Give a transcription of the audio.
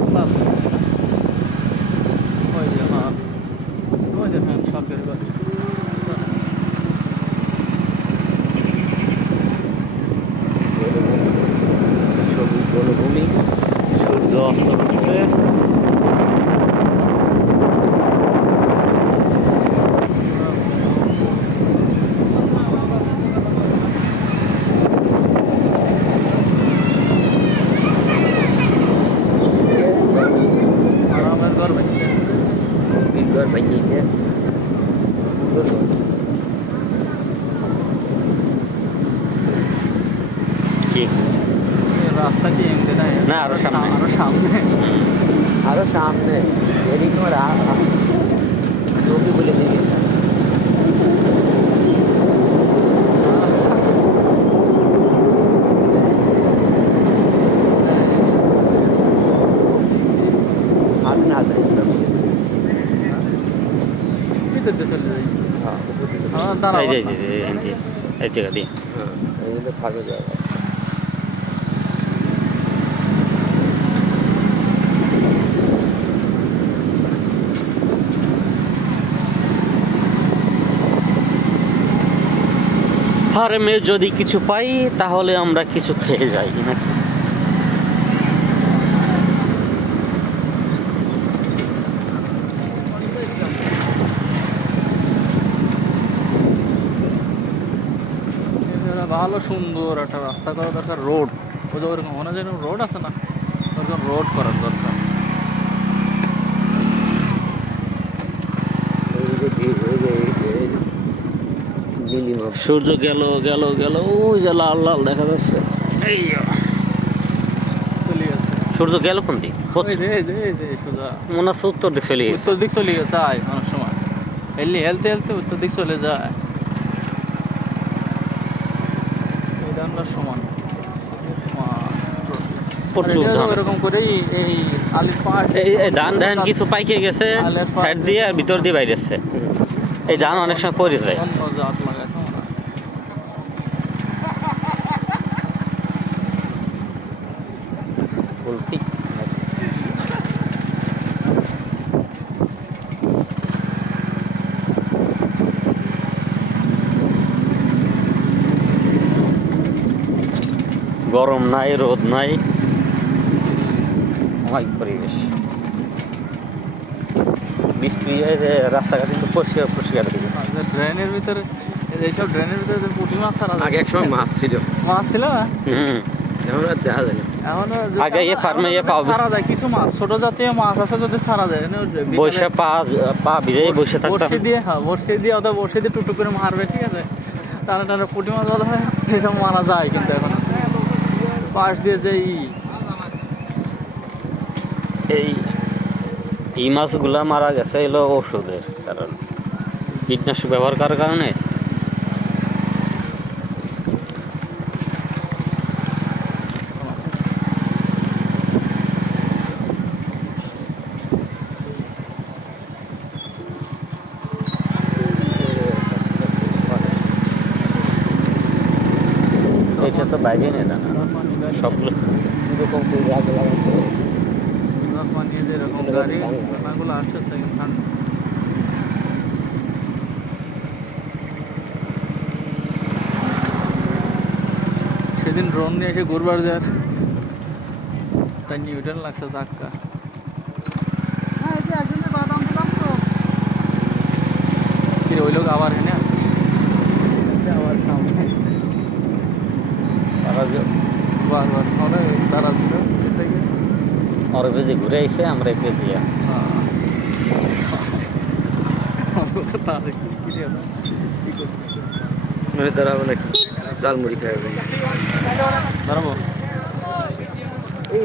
রাস্তা আছে ওই যে হ্যাঁ ওই দেখেন সরকারি বাড়ি সবুজ বনভূমি, সূর্য অস্ত হচ্ছে। আরামের ঘর বানিয়ে ঘর ভেঙে গেছে। কি রাস্তা কি এমনি নাই না, আরো সামনে। আরো সামনে এদিকে চৌকি বলে দিবি। ভিতরে চলে যাই এই যে এই জায়গা দিয়ে ফাঁকা জায়গা ফার্মে যদি কিছু পাই তাহলে আমরা কিছু খেয়ে যাই নাকি। ভালো সুন্দর একটা রাস্তা করা দরকার রোড ওই যে ওরকম মনে যেন রোড আছে না ওরকম রোড করার দরকার সূর্য গেল গেল গেল ওই যে লাল লাল দেখা যাচ্ছে। এই চলে গেছে সূর্য গেল কোন দিক মনে হচ্ছে উত্তর দিক চলে গেছে। উত্তর দিক চলে গেছে অনেক সময় হেলতে উত্তর দিক চলে যায় সমান প্রচুর এরকম করেই এই আলির পাহাড় এই ধান ধান কিছু পাইকে গেছে সাইড দিয়ে আর ভিতর দিয়ে বাইরে আসছে। এই ধান অনেক সময় পড়ে যায়। অন্য জাত লাগাইছে ঠিক গরম নাই রোদ নাই অনেক পরিবেশ বৃষ্টি রাস্তাঘাট কিন্তু পরিষ্কার পরিষ্কার ড্রেনের ভিতরে এইসব ড্রেনের ভিতরে পুঁটি মাছ ছাড়া আগে একসময় মাছ ছিল না এখন আর দেখা যায় না। এখন আগে ফার্মে ছাড়া যায় কিছু মাছ ছোট জাতীয় মাছ আছে যদি ছাড়া যায় বসে পা ভিজে বসে থাকতাম বর্ষি দিয়ে অথবা বর্ষি দিয়ে টুকটুক করে মারবে ঠিক আছে টানা টানা পুঁটি মাছ বলা হয় এসব মারা যায় কিন্তু এখন পাশ দিয়ে যে এই মাছগুলা মারা গেছে এলো ওষুধের কারণ কীটনাশক ব্যবহার করার কারণে। এটা তো বাইরে নেই না সবগুলো এরকম এরকম গাড়ি ঘটনাগুলো আসছে সেকেন্ড হ্যান্ড সেদিন ড্রোন নিয়ে এসে ঘুরবার যার তাই নিউটন লাগছে ধাক্কা ওই লোক আবার হেনে আবার সামনে তারা ছিল ওর পেজে ঘুরে আইসে আমরা একে দিয়া দাঁড়াবো নাকি জাল মুড়ি খাওয়াবে দাঁড়াবো এই